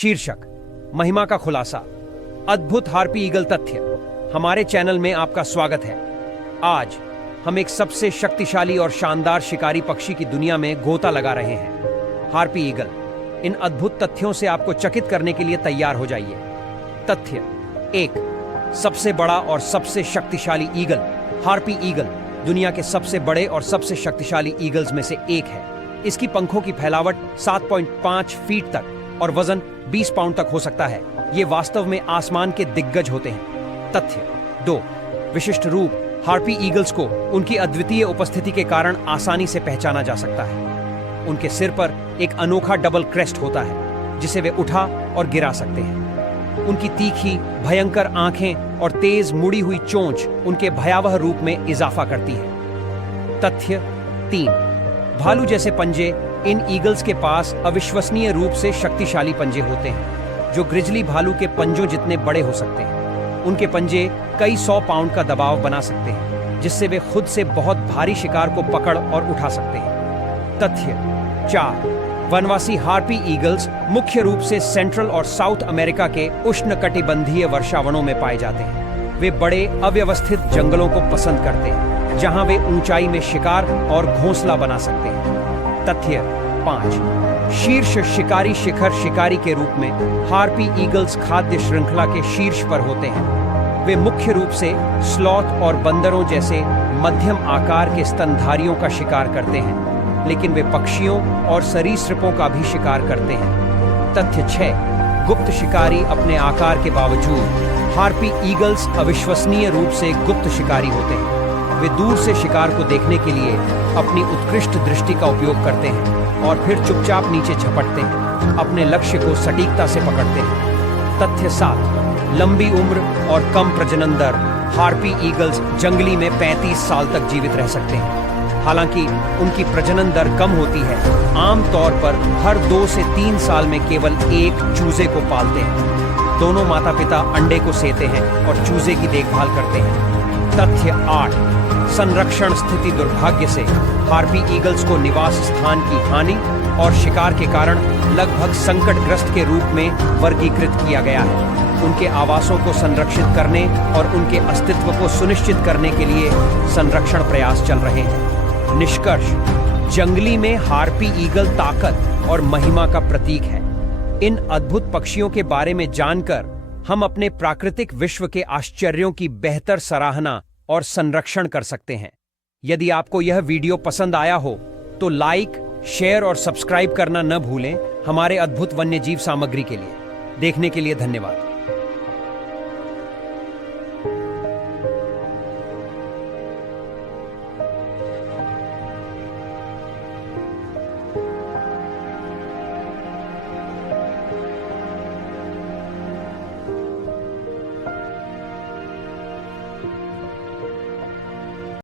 शीर्षक, महिमा का खुलासा, अद्भुत हार्पी ईगल तथ्य। हमारे चैनल में आपका स्वागत है। आज हम एक सबसे शक्तिशाली और शानदार शिकारी पक्षी की दुनिया में गोता लगा रहे हैं, हार्पी ईगल। इन अद्भुत तथ्यों से आपको चकित करने के लिए तैयार हो जाइए। तथ्य 1, सबसे बड़ा और सबसे शक्तिशाली ईगल। हार्पी ईगल दुनिया के सबसे बड़े और सबसे शक्तिशाली ईगल्स में से एक है। इसकी पंखों की फैलावट 7.5 फीट तक और वजन 20 पाउंड तक हो सकता है। ये वास्तव में आसमान के दिग्गज होते हैं। तथ्य 2, विशिष्ट रूप। हार्पी ईगल्स को उनकी अद्वितीय उपस्थिति के कारण आसानी से पहचाना जा सकता है। उनके सिर पर एक अनोखा डबल क्रेस्ट होता है जिसे वे उठा और गिरा सकते हैं। उनकी तीखी, भयंकर आंखें और तेज मुड़ी हुई चोंच उनके भयावह रूप में इजाफा करती है। तथ्य 3, भालू जैसे पंजे। इन ईगल्स के पास अविश्वसनीय रूप से शक्तिशाली पंजे होते हैं जो ग्रिजली भालू के पंजों जितने बड़े हो सकते हैं। उनके पंजे कई 100 पाउंड का दबाव बना सकते हैं जिससे वे खुद से बहुत भारी शिकार को पकड़ और उठा सकते हैं। तथ्य 4, वनवासी हार्पी ईगल्स मुख्य रूप से सेंट्रल और साउथ अमेरिका के उष्णकटिबंधीय वर्षावनों में पाए जाते हैं। वे बड़े अव्यवस्थित जंगलों को पसंद करते हैं जहां वे ऊंचाई में शिकार और घोंसला बना सकते हैं। तथ्य 5, शीर्ष शिकारी शिखर शिकारी के रूप में हार्पी ईगल्स खाद्य श्रृंखला के शीर्ष पर होते हैं। वे मुख्य रूप से स्लॉथ और बंदरों जैसे मध्यम आकार के स्तनधारियों का शिकार करते हैं, लेकिन वे पक्षियों और सरीसृपों का भी शिकार करते हैं। तथ्य 6, गुप्त शिकारी। अपने आकार के बावजूद हार्पी ईगल्स अविश्वसनीय रूप से गुप्त शिकारी होते हैं। वे दूर से शिकार को देखने के लिए अपनी उत्कृष्ट दृष्टि का उपयोग करते हैं और फिर चुपचाप नीचे झपटते हैं, अपने लक्ष्य को सटीकता से पकड़ते हैं। तथ्य 7, लंबी उम्र और कम प्रजनन दर। हार्पी ईगल्स जंगली में 35 साल तक जीवित रह सकते हैं। हालांकि उनकी प्रजनन दर कम होती है, आमतौर पर हर 2 से 3 साल में केवल एक चूजे को पालते हैं। दोनों माता पिता अंडे को सेते हैं और चूजे की देखभाल करते हैं। तथ्य 8, संरक्षण स्थिति। दुर्भाग्य से हार्पी ईगल्स को निवास स्थान की हानि और शिकार के कारण लगभग संकटग्रस्त के रूप में वर्गीकृत किया गया है। उनके आवासों को संरक्षित करने और उनके अस्तित्व को सुनिश्चित करने के लिए संरक्षण प्रयास चल रहे हैं। निष्कर्ष, जंगली में हार्पी ईगल ताकत और महिमा का प्रतीक है। इन अद्भुत पक्षियों के बारे में जानकर हम अपने प्राकृतिक विश्व के आश्चर्यों की बेहतर सराहना और संरक्षण कर सकते हैं। यदि आपको यह वीडियो पसंद आया हो तो लाइक, शेयर और सब्सक्राइब करना न भूलें। हमारे अद्भुत वन्यजीव सामग्री के लिए देखने के लिए धन्यवाद।